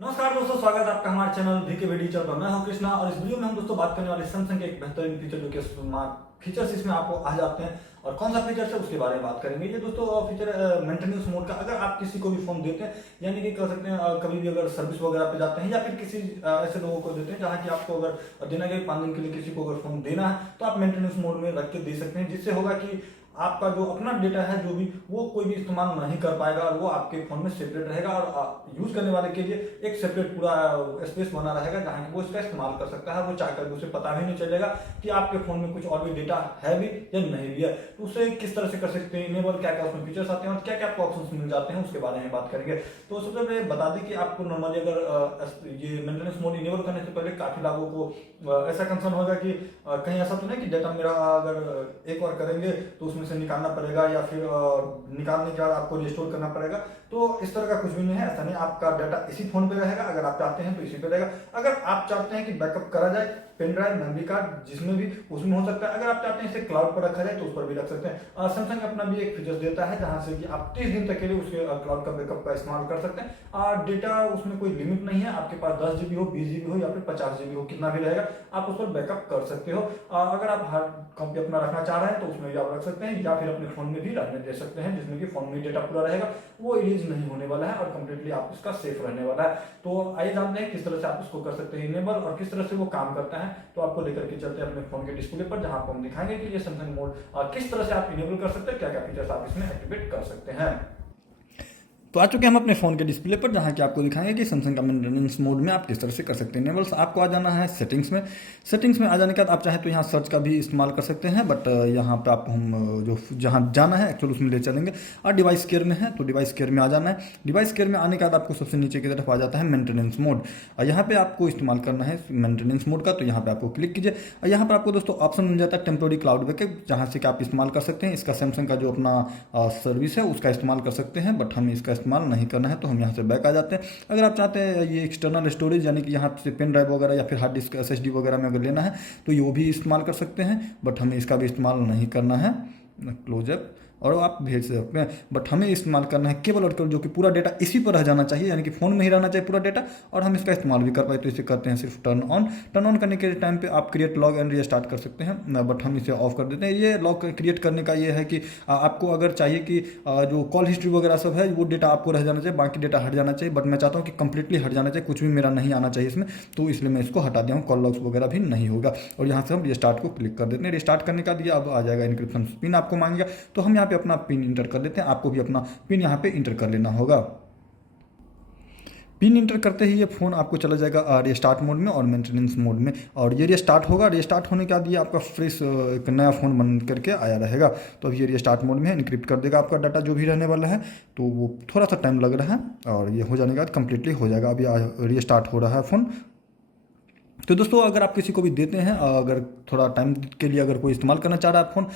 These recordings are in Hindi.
नमस्कार दोस्तों, स्वागत है आपका हमारे चैनल वीके वीडियो पर। मैं हूं कृष्णा और इस वीडियो में हम दोस्तों बात करने वाले सैमसंग के एक बेहतरीन फीचर जो कि स्मार्ट फीचर्स इसमें आपको आ जाते हैं और कौन सा फीचर है उसके बारे में बात करेंगे। ये दोस्तों फीचर मेंटेनेंस मोड का। अगर आप किसी को भी फोन देते हैं, यानी कि कर सकते हैं कभी भी अगर सर्विस वगैरह पे जाते हैं या फिर किसी ऐसे लोगों को देते हैं जहाँ की आपको अगर देना है 5 दिन के लिए किसी को अगर फोन देना है तो आप मेंटेनेंस मोड में रख के दे सकते हैं, जिससे होगा कि आपका जो अपना डेटा है जो भी वो कोई भी इस्तेमाल नहीं कर पाएगा और वो आपके फोन में सेपरेट रहेगा और यूज करने वाले के लिए एक सेपरेट पूरा स्पेस बना रहेगा जहां कि वो इसका इस्तेमाल कर सकता है। वो चाह कर उसे पता भी नहीं चलेगा कि आपके फोन में कुछ और भी डेटा है भी या नहीं भी है। तो उसे किस तरह से कर सकते हैं, इनेबल क्या क्या उसमें फीचर्स आते हैं और क्या क्या आपको ऑप्शन मिल जाते हैं उसके बारे में बात करेंगे। तो सबसे पहले बता दें कि आपको नॉर्मली अगर ये मेंटेनेंस मोड इनेबल करने से पहले काफी लोगों को ऐसा कंसर्न होगा कि कहीं ऐसा तो नहीं कि डेटा मेरा अगर एक बार करेंगे तो उसमें से निकालना पड़ेगा या फिर निकालने के बाद आपको रिस्टोर करना पड़ेगा। तो इस तरह का कुछ भी नहीं है, ऐसा नहीं। आपका डाटा इसी फोन पे रहेगा, अगर आप चाहते हैं तो इसी पे रहेगा। अगर आप चाहते हैं कि बैकअप करा जाए पेन ड्राइव मेमोरी कार्ड जिसमें भी, उसमें हो सकता है। अगर आप चाहते हैं इसे क्लाउड पर रखा जाए तो उस पर भी रख सकते हैं। सैमसंग अपना भी एक फीचर देता है जहां से कि आप 30 दिन तक के लिए उसके क्लाउड का बैकअप का इस्तेमाल कर सकते हैं। डेटा उसमें कोई लिमिट नहीं है, आपके पास 10 जीबी हो, 20 जीबी हो या फिर 50 जीबी हो, कितना भी रहेगा आप उस पर बैकअप कर सकते हो। अगर आप हार्ड कॉपी अपना रखना चाह रहे हैं तो उसमें भी आप रख सकते हैं या फिर अपने फोन में भी रखने दे सकते हैं, जिसमें कि फोन में डेटा पूरा रहेगा, वो इरेज नहीं होने वाला है और कंप्लीटली आप इसका सेफ रहने वाला है। तो आइए जानते हैं किस तरह से आप इसको कर सकते हैं इनेबल और किस तरह से वो काम करता है। तो आपको लेकर के चलते हैं अपने फोन के डिस्प्ले पर, जहां आपको हम दिखाएंगे कि ये सैमसंग मोड किस तरह से आप इनेबल कर सकते हैं, क्या क्या फीचर्स आप इसमें एक्टिवेट कर सकते हैं। तो आ चुके हैं हम अपने फ़ोन के डिस्प्ले पर, जहां कि आपको दिखाएंगे कि सैमसंग का मेंटेनेंस मोड में आप किस तरह से कर सकते हैं इनेबल्स। आपको आ जाना है सेटिंग्स में। सेटिंग्स में आ जाने के बाद आप चाहें तो यहाँ सर्च का भी इस्तेमाल कर सकते हैं, बट यहाँ पे आपको हम जो जहाँ जाना है एक्चुअल उसमें ले चलेंगे। और डिवाइस केयर में है तो डिवाइस केयर में आ जाना है। डिवाइस केयर में आने के बाद आपको सबसे नीचे की तरफ आ जाता है मेंटेनेंस मोड और यहाँ पे आपको इस्तेमाल करना है मेंटेनेंस मोड का। तो यहाँ पे आपको क्लिक कीजिए और यहाँ पर आपको दोस्तों ऑप्शन मिल जाता है टेम्पोररी क्लाउड बैकअप, जहाँ से कि आप इस्तेमाल कर सकते हैं। इसका सैमसंग का जो अपना सर्विस है उसका इस्तेमाल कर सकते हैं, बट हमें इसका इस्तेमाल नहीं करना है तो हम यहाँ से बैक आ जाते हैं। अगर आप चाहते हैं ये एक्सटर्नल स्टोरेज यानी कि यहाँ से पेन ड्राइव वगैरह या फिर हार्ड डिस्क एसएसडी वगैरह में अगर लेना है तो ये भी इस्तेमाल कर सकते हैं, बट हमें इसका भी इस्तेमाल नहीं करना है। क्लोजअप और आप भेज सकते हैं, बट हमें इस्तेमाल करना है केवल और केवल जो कि पूरा डेटा इसी पर रह जाना चाहिए, यानी कि फ़ोन में ही रहना चाहिए पूरा डेटा और हम इसका इस्तेमाल भी कर पाए। तो इसे करते हैं सिर्फ टर्न ऑन। टर्न ऑन करने के टाइम पे आप क्रिएट लॉग एंड रीस्टार्ट कर सकते हैं, बट हम इसे ऑफ कर देते हैं। ये लॉग क्रिएट करने का ये है कि आपको अगर चाहिए कि जो कॉल हिस्ट्री वगैरह सब है वो डेटा आपको रह जाना चाहिए, बाकी डेटा हट जाना चाहिए, बट मैं चाहता हूँ कि कंप्लीटली हट जाना चाहिए, कुछ भी मेरा नहीं आना चाहिए इसमें, तो इसलिए मैं इसको हटा दिया हूँ। कॉल लॉग्स वगैरह भी नहीं होगा। और यहाँ से हम रिस्टार्ट को क्लिक कर देते हैं। रिस्टार्ट करने का दिया, अब आ जाएगा इनक्रिप्शन पिन आपको मांगेगा, तो हम यहाँ पे अपना पिन इंटर कर देते हैं। आपको भी अपना पिन यहाँ पे इंटर कर लेना होगा। पिन इंटर करते ही ये फ़ोन आपको चला जाएगा रिस्टार्ट मोड में और मेंटेनेंस मोड में, और ये रिस्टार्ट होगा। रिस्टार्ट होने के बाद ये आपका फ्रेश एक नया फ़ोन बन करके आया रहेगा। तो अब ये रिस्टार्ट मोड में है, इनक्रिप्ट कर देगा आपका डाटा जो भी रहने वाला है, तो वो थोड़ा सा टाइम लग रहा है और ये हो जाने के बाद कंप्लीटली हो जाएगा। अभी रिस्टार्ट हो रहा है फ़ोन। तो दोस्तों अगर आप किसी को भी देते हैं, अगर थोड़ा टाइम के लिए अगर कोई इस्तेमाल करना चाह रहा है फ़ोन,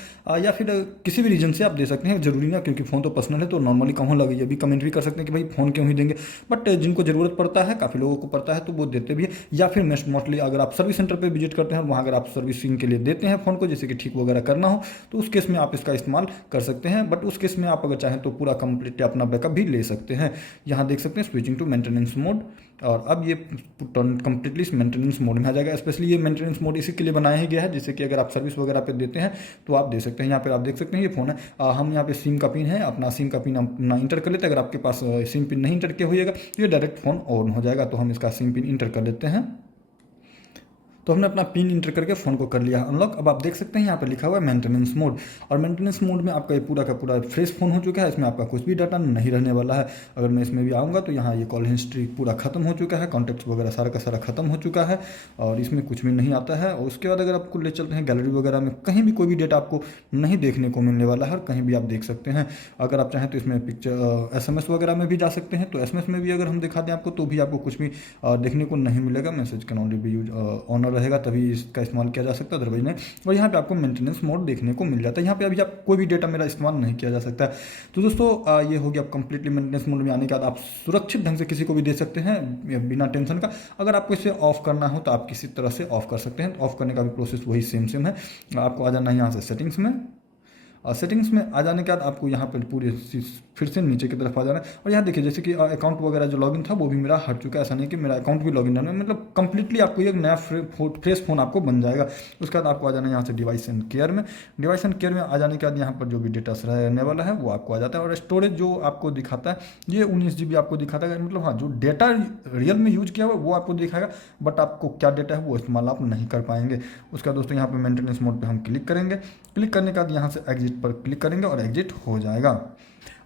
या फिर किसी भी रीजन से आप दे सकते हैं, जरूरी ना, क्योंकि फ़ोन तो पर्सनल है तो नॉर्मली कहूँ लगे ये भी कमेंट भी कर सकते हैं कि भाई फ़ोन क्यों ही देंगे, बट जिनको ज़रूरत पड़ता है, काफ़ी लोगों को पड़ता है तो वो देते भी है। या फिर मोस्टली अगर आप सर्विस सेंटर पर विजिट करते हैं, वहाँ अगर आप सर्विसिंग के लिए देते हैं फ़ोन को, जैसे कि ठीक वगैरह करना हो, तो उस केस में आप इसका इस्तेमाल कर सकते हैं। बट उस केस में आप अगर चाहें तो पूरा कंप्लीट अपना बैकअप भी ले सकते हैं। यहाँ देख सकते हैं स्विचिंग टू मेंटेनेंस मोड, और अब ये कंप्लीटली मेंटेनेंस मोड में आ जाएगा। स्पेशली ये मेंटेनेंस मोड इसी के लिए बनाया ही गया है, जैसे कि अगर आप सर्विस वगैरह पे देते हैं तो आप दे सकते हैं। यहाँ पे आप देख सकते हैं ये फ़ोन है, हम यहाँ पे सिम का पिन है, अपना सिम का पिन अपना इंटर कर लेते हैं। अगर आपके पास सिम पिन नहीं इंटर किया होइएगा तो ये डायरेक्ट फ़ोन ऑन हो जाएगा। तो हम इसका सिम पिन इंटर कर लेते हैं। तो हमने अपना पिन इंटर करके फ़ोन को कर लिया अनलॉक। अब आप देख सकते हैं यहाँ पर लिखा हुआ है मेंटेनेंस मोड, और मेंटेनेंस मोड में आपका ये पूरा का पूरा फ्रेश फ़ोन हो चुका है। इसमें आपका कुछ भी डाटा नहीं रहने वाला है। अगर मैं इसमें भी आऊँगा तो यहाँ ये कॉल हिस्ट्री पूरा खत्म हो चुका है, कॉन्टैक्ट्स वगैरह सारा का सारा खत्म हो चुका है और इसमें कुछ भी नहीं आता है। और उसके बाद अगर आपको ले चलते हैं गैलरी वगैरह में, कहीं भी कोई भी डेटा आपको नहीं देखने को मिलने वाला है और कहीं भी आप देख सकते हैं। अगर आप चाहें तो इसमें पिक्चर SMS वगैरह में भी जा सकते हैं, तो SMS में भी अगर हम दिखा दें आपको तो भी आपको कुछ भी देखने को नहीं मिलेगा। Message can only be use ऑनर रहेगा तभी इसका इस्तेमाल किया जा सकता है, अदरवाइज नहीं। और यहाँ पे आपको मेंटेनेंस मोड देखने को मिल जाता है। यहाँ पे अभी आप कोई भी डेटा मेरा इस्तेमाल नहीं किया जा सकता है। तो दोस्तों ये हो गया आप कंप्लीटली मेंटेनेंस मोड में आने के बाद आप सुरक्षित ढंग से किसी को भी दे सकते हैं बिना टेंशन का। अगर आपको इसे ऑफ करना हो तो आप किसी तरह से ऑफ कर सकते हैं। ऑफ करने का भी प्रोसेस वही सेम है। आपको आ जाना है यहाँ से सेटिंग्स में, सेटिंग्स में आ जाने के बाद आपको यहाँ पर पूरे फिर से नीचे की तरफ आ जाना है और यहाँ देखिए जैसे कि अकाउंट वगैरह जो लॉगिन था वो भी मेरा हट चुका है। ऐसा नहीं कि मेरा अकाउंट भी लॉगिन है, मतलब कंप्लीटली आपको एक नया फ्रेश फोन आपको बन जाएगा। उसके बाद आपको आ जाना है यहाँ से डिवाइस एंड केयर में। डिवाइस एंड केयर में आ जाने के बाद यहाँ पर जो भी डेटा रहने वाला है वो आपको आ जाता है और स्टोरेज जो आपको दिखाता है ये 19 GB आपको दिखाता है। मतलब हाँ, जो डेटा रियल में यूज किया हुआ वो आपको दिखाएगा, बट आपको क्या डेटा है वो इस्तेमाल आप नहीं कर पाएंगे। उसका दोस्तों यहाँ पे मेंटेनेंस मोड पे हम क्लिक करेंगे। क्लिक करने के बाद यहाँ से एग्जिट पर क्लिक करेंगे और एग्जिट हो जाएगा।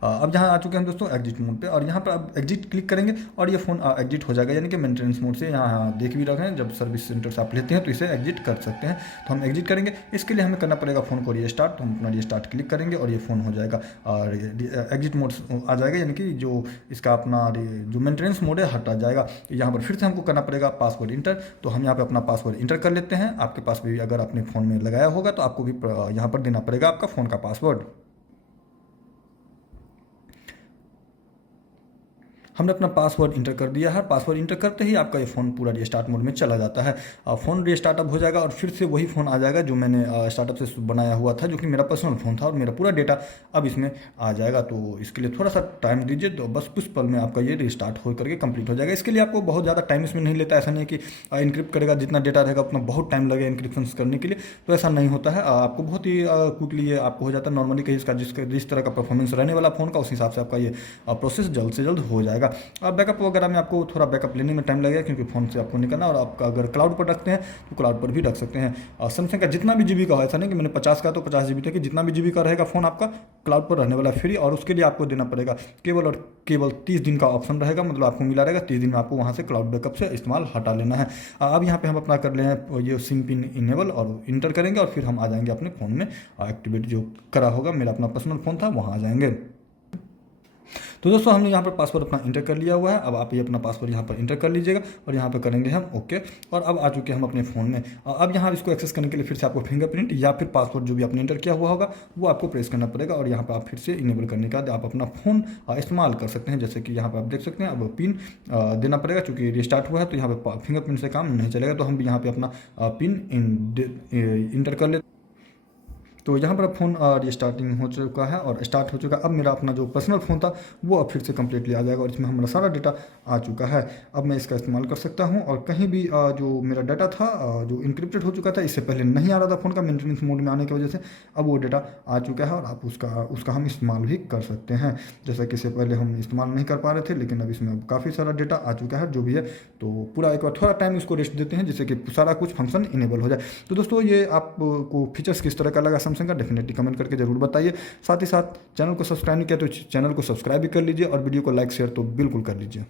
अब यहाँ आ चुके हैं दोस्तों एग्जिट मोड पे और यहाँ पर अब एग्जिट क्लिक करेंगे और ये फ़ोन एग्जिट हो जाएगा, यानी कि मेंटेनेंस मोड से। यहाँ देख भी रखे हैं जब सर्विस सेंटर से आप लेते हैं तो इसे एग्जिट कर सकते हैं। तो हम एग्जिट करेंगे, इसके लिए हमें करना पड़ेगा फ़ोन को रीस्टार्ट। तो हम अपना रीस्टार्ट क्लिक करेंगे और ये फ़ोन हो जाएगा और एग्जिट मोड आ जाएगा, यानी कि जो इसका अपना जो मेंटेनेंस मोड है हटा जाएगा। यहाँ पर फिर से हमको करना पड़ेगा पासवर्ड इंटर। तो हम यहाँ पर अपना पासवर्ड इंटर कर लेते हैं। आपके पास भी अगर अपने फ़ोन में लगाया होगा तो आपको भी यहाँ पर देना पड़ेगा आपका फ़ोन का पासवर्ड। हमने अपना पासवर्ड इंटर कर दिया है। पासवर्ड इंटर करते ही आपका ये फ़ोन पूरा रीस्टार्ट मोड में चला जाता है। फ़ोन रीस्टार्टअप हो जाएगा और फिर से वही फ़ोन आ जाएगा जो मैंने स्टार्टअप से बनाया हुआ था, जो कि मेरा पर्सनल फ़ोन था और मेरा पूरा डेटा अब इसमें आ जाएगा। तो इसके लिए थोड़ा सा टाइम दीजिए, तो बस कुछ पल में आपका ये रीस्टार्ट हो करके कंप्लीट हो जाएगा। इसके लिए आपको बहुत ज़्यादा टाइम इसमें नहीं लेता। ऐसा नहीं कि इनक्रिप्ट करेगा, जितना डेटा रहेगा उतना बहुत टाइम लगेगा इनक्रिप्शन करने के लिए, तो ऐसा नहीं होता है। आपको बहुत ही क्विकली ये आपको हो जाता है। नॉर्मली कहीं इसका जिस तरह का परफॉर्मेंस रहने वाला फ़ोन का उस हिसाब से आपका ये प्रोसेस जल्द से जल्द हो जाएगा। बैकअप वगैरह में आपको थोड़ा बैकअप लेने में टाइम लगेगा, क्योंकि फ़ोन से आपको निकलना, और आपका अगर क्लाउड पर रखते हैं तो क्लाउड पर भी रख सकते हैं। सैमसंग का जितना भी GB का है, ऐसा नहीं कि मैंने 50 का तो 50 GB तक, जितना भी GB का रहेगा फ़ोन आपका क्लाउड पर रहने वाला फ्री, और उसके लिए आपको देना पड़ेगा केवल 30 दिन का ऑप्शन रहेगा। मतलब आपको मिला रहेगा 30 दिन में आपको वहाँ से क्लाउड बैकअप से इस्तेमाल हटा लेना है। अब यहाँ पे हम अपना कर लें ये सिम पिन इनेबल और इंटर करेंगे और फिर हम आ जाएंगे अपने फ़ोन में एक्टिवेट जो करा होगा, मेरा अपना पर्सनल फ़ोन था, वहाँ आ जाएंगे। तो दोस्तों हमने यहाँ पर पासवर्ड अपना इंटर कर लिया हुआ है। अब आप ये अपना पासवर्ड यहाँ पर इंटर कर लीजिएगा और यहाँ पर करेंगे हम ओके। और अब आ चुके हैं हम अपने फ़ोन में। अब यहाँ इसको एक्सेस करने के लिए फिर से आपको फिंगरप्रिंट या फिर पासवर्ड जो भी आपने इंटर किया हुआ होगा वो आपको प्रेस करना पड़ेगा, और यहाँ पर आप फिर से इनेबल करने के बाद आप अपना फ़ोन इस्तेमाल कर सकते हैं। जैसे कि यहाँ पर आप देख सकते हैं अब पिन देना पड़ेगा, चूँकि रिस्टार्ट हुआ है तो यहाँ पर फिंगरप्रिंट से काम नहीं चलेगा। तो हम भी यहाँ पर अपना पिन इंटर कर लेते। तो यहाँ पर अब फ़ोन रीस्टार्टिंग हो चुका है और स्टार्ट हो चुका है। अब मेरा अपना जो पर्सनल फ़ोन था वो अब फिर से कम्प्लीटली आ जाएगा और इसमें हमारा सारा डेटा आ चुका है। अब मैं इसका इस्तेमाल कर सकता हूँ और कहीं भी जो मेरा डाटा था जो इंक्रिप्टेड हो चुका था, इससे पहले नहीं आ रहा था फ़ोन का मेंटेनेंस मोड में आने की वजह से, अब वो डेटा आ चुका है और आप उसका हम इस्तेमाल भी कर सकते हैं। जैसा कि इससे पहले हम इस्तेमाल नहीं कर पा रहे थे, लेकिन अब इसमें अब काफ़ी सारा डेटा आ चुका है जो भी है। तो पूरा एक बार थोड़ा टाइम इसको रेस्ट देते हैं जिससे कि सारा कुछ फंक्शन इनेबल हो जाए। तो दोस्तों ये आपको फीचर्स किस तरह का लगा सैमसंग का, डेफिनेटली कमेंट करके जरूर बताइए। साथ ही साथ चैनल को सब्सक्राइब नहीं किया तो चैनल को सब्सक्राइब भी कर लीजिए और वीडियो को लाइक शेयर तो बिल्कुल कर लीजिए।